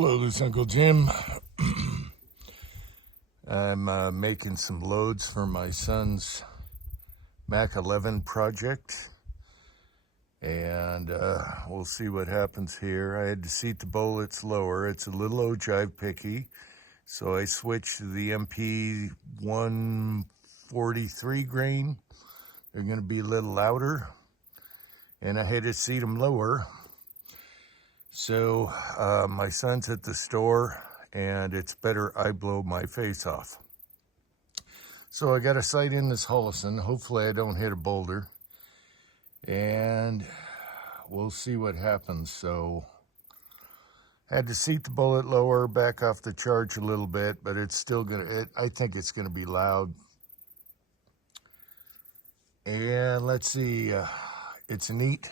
Hello, this is Uncle Jim. I'm making some loads for my son's Mac 11 project, and we'll see what happens here. I had to seat the bullets lower. It's a little ogive picky, so I switched to the MP 143 grain. They're going to be a little louder, and I had to seat them lower. So my son's at the store, and it's better I blow my face off. So I got a sight in this Holosun. Hopefully I don't hit a boulder, and we'll see what happens. So had to seat the bullet lower, back off the charge a little bit, but it's still I think it's gonna be loud. And let's see, it's a neat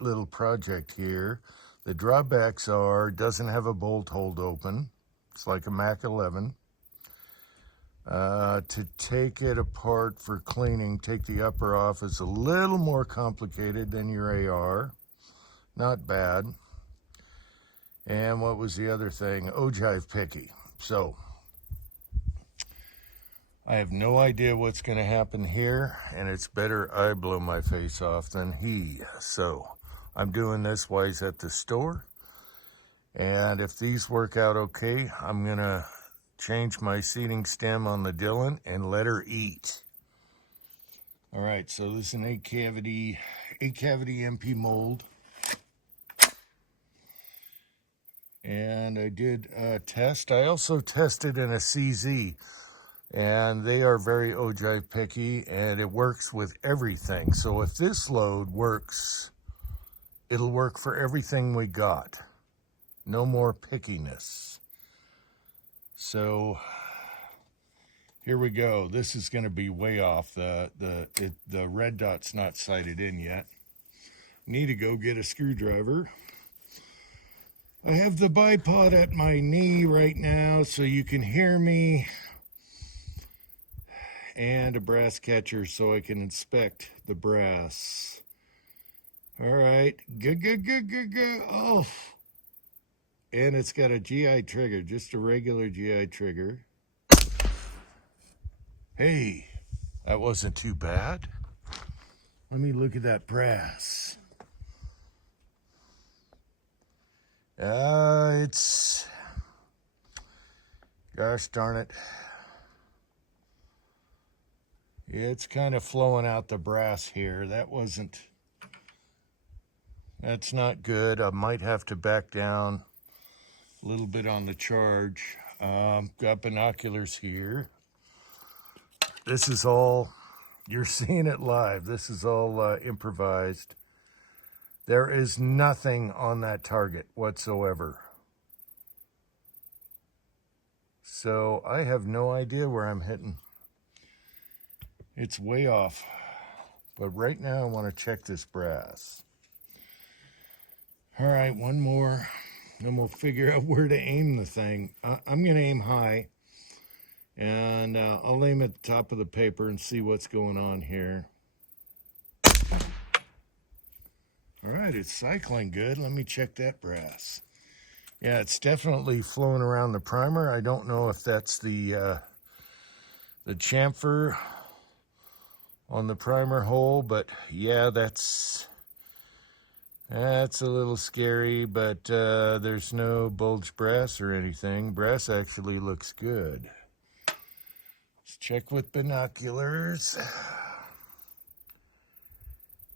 little project here. The drawbacks are, it doesn't have a bolt hold open. It's like a Mac 11. To take it apart for cleaning, take the upper off, is a little more complicated than your AR. Not bad. And what was the other thing? Ogive picky. So, I have no idea what's going to happen here, and it's better I blow my face off than he. So, I'm doing this while he's at the store, and if these work out okay, I'm gonna change my seating stem on the Dylan and let her eat. All right, so this is an 8-cavity MP mold, and I did test. I also tested in a CZ, and they are very ogive picky, and it works with everything. So if this load works, it'll work for everything we got. No more pickiness. So here we go. This is going to be way off. The red dot's not sighted in yet. Need to go get a screwdriver. I have the bipod at my knee right now so you can hear me, and a brass catcher so I can inspect the brass. All right, good. Oh, and it's got a GI trigger, just a regular GI trigger. Hey, that wasn't too bad. Let me look at that brass. It's, gosh darn it. It's kind of flowing out the brass here. That's not good. I might have to back down a little bit on the charge. Got binoculars here. This is all, you're seeing it live. This is all improvised. There is nothing on that target whatsoever. So I have no idea where I'm hitting. It's way off. But right now I want to check this brass. All right, one more. Then we'll figure out where to aim the thing. I'm going to aim high. And I'll aim at the top of the paper and see what's going on here. All right, it's cycling good. Let me check that brass. Yeah, it's definitely flowing around the primer. I don't know if that's the chamfer on the primer hole, but yeah, that's a little scary, but there's no bulge brass or anything. Brass actually looks good. Let's check with binoculars.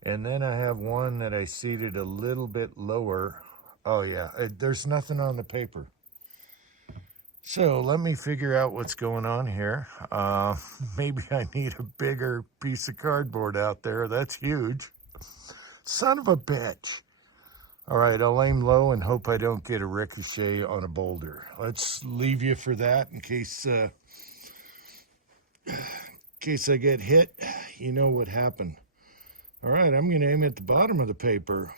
And then I have one that I seated a little bit lower. Oh yeah, there's nothing on the paper. So let me figure out what's going on here. Maybe I need a bigger piece of cardboard out there. That's huge. Son of a bitch. All right, I'll aim low and hope I don't get a ricochet on a boulder. Let's leave you for that in case I get hit. You know what happened. All right, I'm going to aim at the bottom of the paper.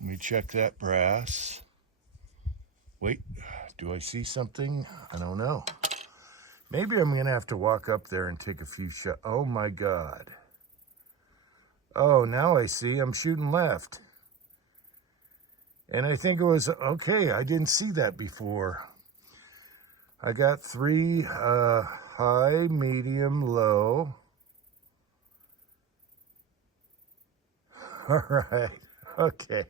Let me check that brass. Wait, do I see something? I don't know. Maybe I'm going to have to walk up there and take a few shots. Oh my God. Oh, now I see. I'm shooting left. And I think it was, okay, I didn't see that before. I got 3 high, medium, low. All right, okay.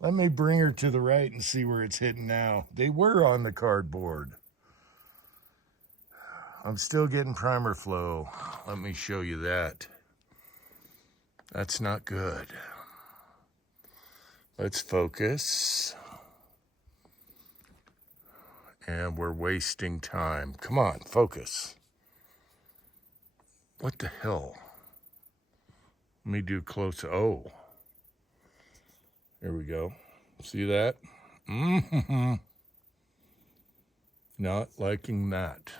Let me bring her to the right and see where it's hitting now. They were on the cardboard. I'm still getting primer flow. Let me show you that. That's not good. Let's focus. And we're wasting time. Come on, focus. What the hell? Let me do close. Oh. There we go. See that? Mm-hmm. Not liking that.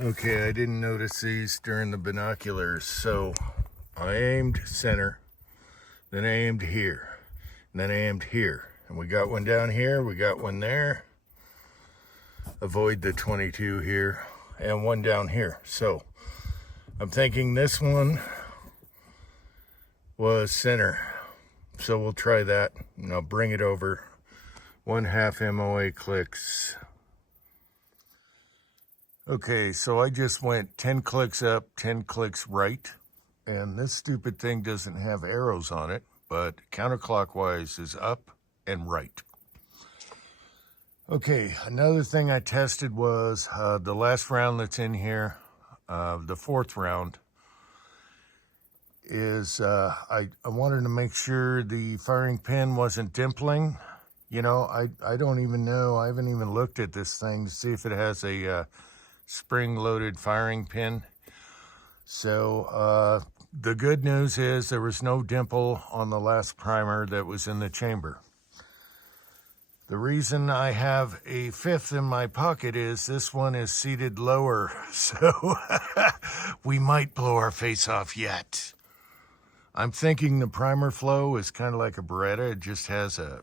Okay, I didn't notice these during the binoculars, so I aimed center, then I aimed here, and then I aimed here. And we got one down here, we got one there. Avoid the 22 here, and one down here. So I'm thinking this one was center. So we'll try that, and I'll bring it over. 1/2 MOA clicks. Okay, so I just went 10 clicks up, 10 clicks right, and this stupid thing doesn't have arrows on it, but counterclockwise is up and right. Okay, another thing I tested was the last round that's in here, the 4th round, is I wanted to make sure the firing pin wasn't dimpling. You know, I don't even know, I haven't even looked at this thing to see if it has a spring-loaded firing pin. So the good news is there was no dimple on the last primer that was in the chamber. The reason I have a 5th in my pocket is this one is seated lower, so we might blow our face off yet. I'm thinking the primer flow is kind of like a Beretta. It just has a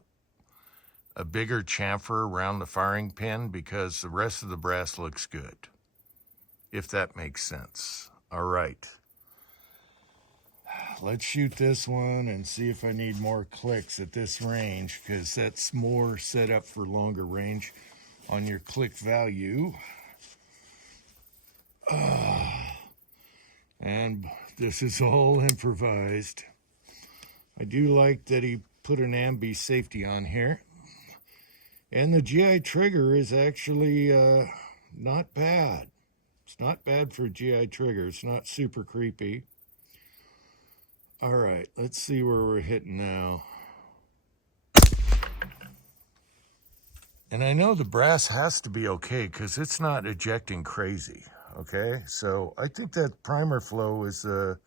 bigger chamfer around the firing pin because the rest of the brass looks good, if that makes sense. All right. Let's shoot this one and see if I need more clicks at this range, because that's more set up for longer range on your click value. And this is all improvised. I do like that he put an ambi safety on here. And the GI trigger is actually not bad. It's not bad for a GI trigger. It's not super creepy. All right, let's see where we're hitting now. And I know the brass has to be okay because it's not ejecting crazy, okay? So I think that primer flow is the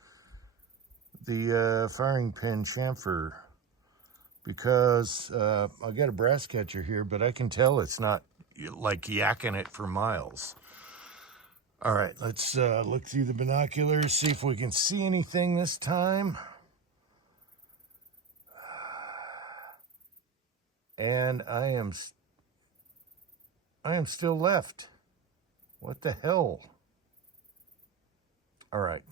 firing pin chamfer, because I got a brass catcher here, but I can tell it's not like yakking it for miles. All right, let's look through the binoculars, see if we can see anything this time. And I am still left. What the hell? All right.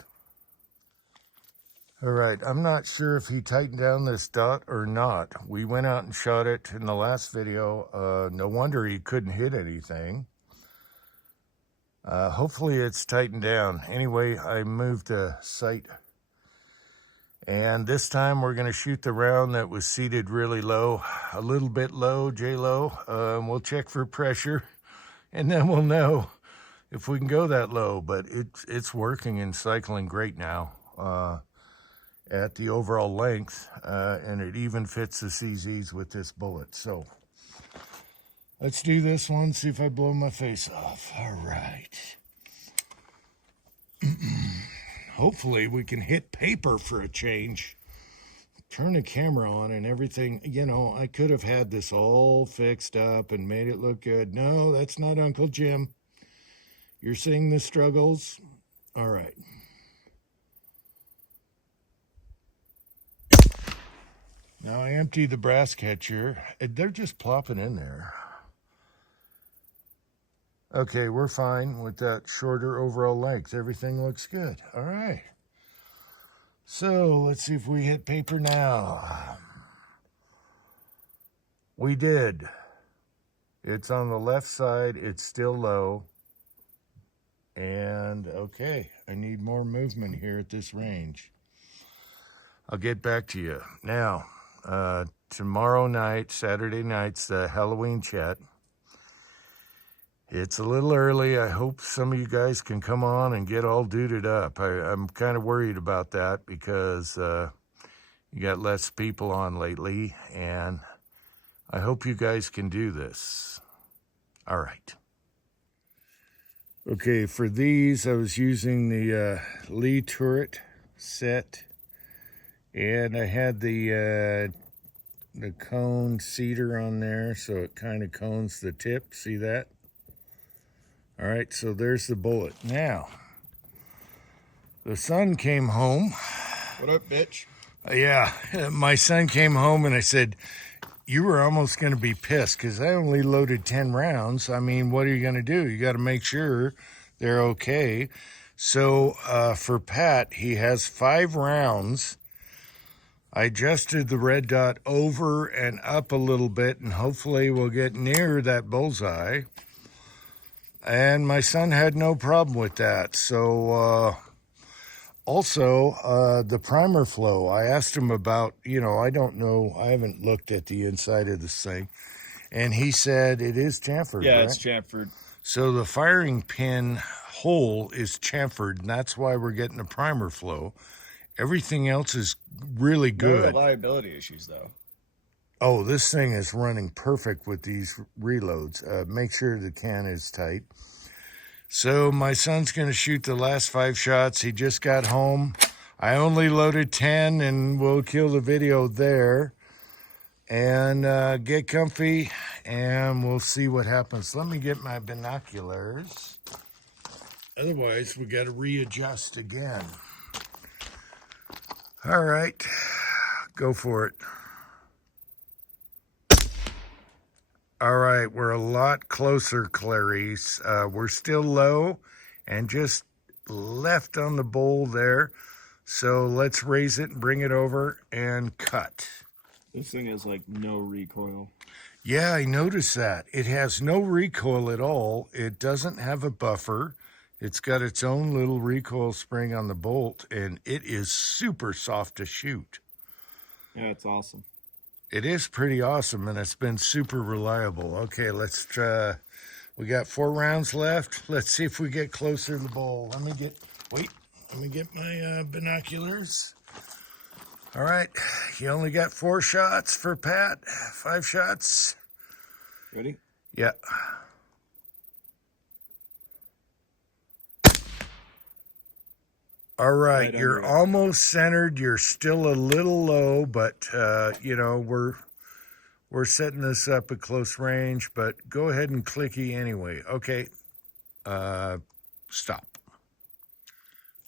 All right, I'm not sure if he tightened down this dot or not. We went out and shot it in the last video. No wonder he couldn't hit anything. Hopefully it's tightened down. Anyway, I moved the sight. And this time we're going to shoot the round that was seated really low, a little bit low, J-low. We'll check for pressure, and then we'll know if we can go that low. But it's working and cycling great now at the overall length, and it even fits the CZs with this bullet. So let's do this one, see if I blow my face off. All right. Hopefully we can hit paper for a change. Turn the camera on and everything. You know, I could have had this all fixed up and made it look good. No, that's not Uncle Jim. You're seeing the struggles? All right. Now I empty the brass catcher. They're just plopping in there. Okay, we're fine with that shorter overall length. Everything looks good. All right. So let's see if we hit paper now. We did. It's on the left side. It's still low. And okay, I need more movement here at this range. I'll get back to you. Now, tomorrow night, Saturday night's the Halloween chat. It's a little early. I hope some of you guys can come on and get all duded up. I'm kind of worried about that because you got less people on lately, and I hope you guys can do this. All right. Okay, for these, I was using the Lee turret set, and I had the cone cedar on there, so it kind of cones the tip. See that? All right, so there's the bullet. Now, the son came home. What up, bitch? Yeah, my son came home and I said, you were almost going to be pissed because I only loaded 10 rounds. I mean, what are you going to do? You got to make sure they're okay. So for Pat, he has 5 rounds. I adjusted the red dot over and up a little bit, and hopefully we'll get near that bullseye. And my son had no problem with that. So also the primer flow, I asked him about, I don't know, I haven't looked at the inside of this thing, and he said it is chamfered. Yeah, right? it's chamfered. So the firing pin hole is chamfered, and that's why we're getting the primer flow. Everything else is really good. No reliability issues, though. Oh, this thing is running perfect with these reloads. Make sure the can is tight. So my son's going to shoot the last 5 shots. He just got home. I only loaded 10, and we'll kill the video there. And get comfy, and we'll see what happens. Let me get my binoculars. Otherwise, we got to readjust again. All right, go for it. All right, we're a lot closer, Clarice. We're still low and just left on the bowl there. So let's raise it and bring it over and cut. This thing has like no recoil. Yeah, I noticed that. It has no recoil at all. It doesn't have a buffer. It's got its own little recoil spring on the bolt, and it is super soft to shoot. Yeah, it's awesome. It is pretty awesome, and it's been super reliable. Okay, let's try. We got 4 rounds left. Let's see if we get closer to the bowl. Let me get my binoculars. All right, you only got 4 shots for Pat. 5 shots. Ready? Yeah. All right, you're almost centered. You're still a little low, but we're setting this up at close range. But go ahead and clicky anyway. Okay, stop.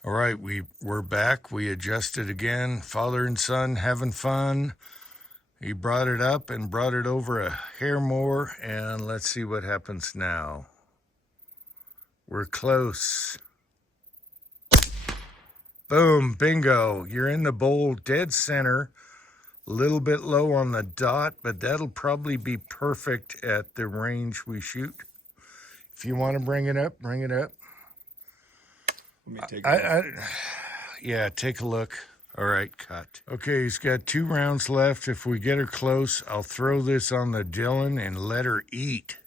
All right, we're back. We adjusted again. Father and son having fun. He brought it up and brought it over a hair more, and let's see what happens now. We're close. Boom, bingo. You're in the bowl, dead center. A little bit low on the dot, but that'll probably be perfect at the range we shoot. If you want to bring it up, bring it up. Let me take a look. Yeah, take a look. All right, cut. Okay, he's got 2 rounds left. If we get her close, I'll throw this on the Dillon and let her eat.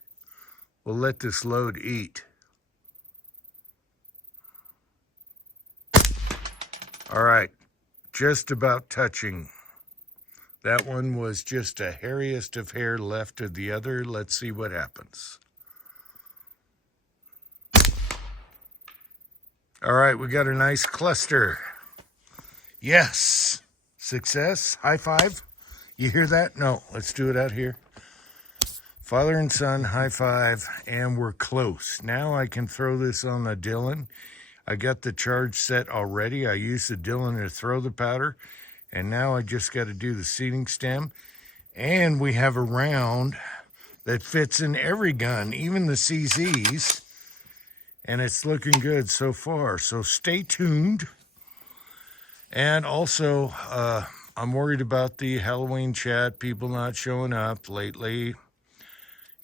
We'll let this load eat. All right, just about touching. That one was just a hairiest of hair left of the other. Let's see what happens. All right, we got a nice cluster. Yes, success, high five. You hear that? No, let's do it out here. Father and son, high five, and we're close. Now I can throw this on the Dillon. I got the charge set already. I used the Dillon to throw the powder, and now I just got to do the seating stem. And we have a round that fits in every gun, even the CZs, and it's looking good so far. So stay tuned. And also, I'm worried about the Halloween chat, people not showing up lately.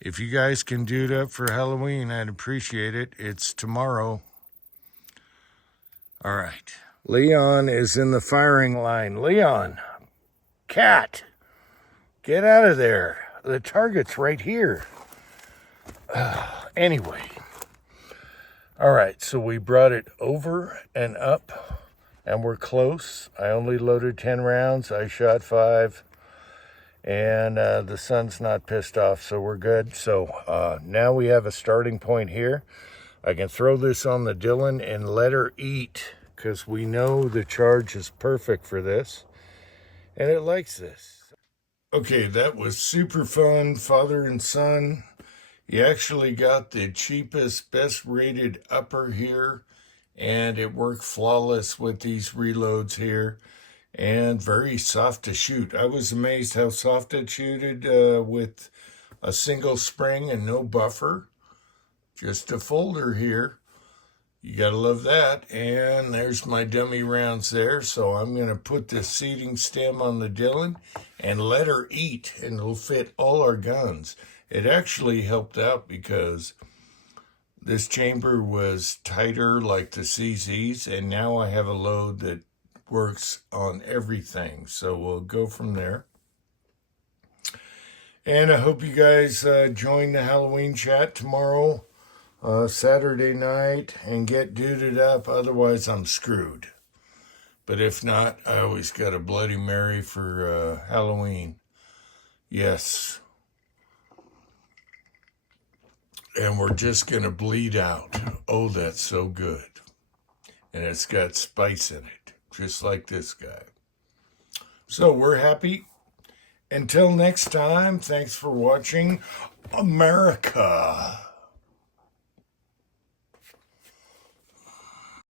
If you guys can do it up for Halloween, I'd appreciate it. It's tomorrow. All right. Leon is in the firing line. Leon, cat, get out of there. The target's right here. Anyway. All right, so we brought it over and up, and we're close. I only loaded 10 rounds. I shot 5, and the sun's not pissed off, so we're good. So now we have a starting point here. I can throw this on the Dillon and let her eat, because we know the charge is perfect for this, and it likes this. Okay, that was super fun, father and son. You actually got the cheapest, best rated upper here, and it worked flawless with these reloads here, and very soft to shoot. I was amazed how soft it shooted with a single spring and no buffer. Just a folder here. You gotta love that. And there's my dummy rounds there. So I'm gonna put this seating stem on the Dillon and let her eat, and it'll fit all our guns. It actually helped out because this chamber was tighter like the CZs, and now I have a load that works on everything. So we'll go from there. And I hope you guys join the Halloween chat tomorrow, Saturday night, and get duded up. Otherwise, I'm screwed. But if not, I always got a Bloody Mary for Halloween. Yes. And we're just going to bleed out. Oh, that's so good. And it's got spice in it, just like this guy. So we're happy. Until next time, thanks for watching America.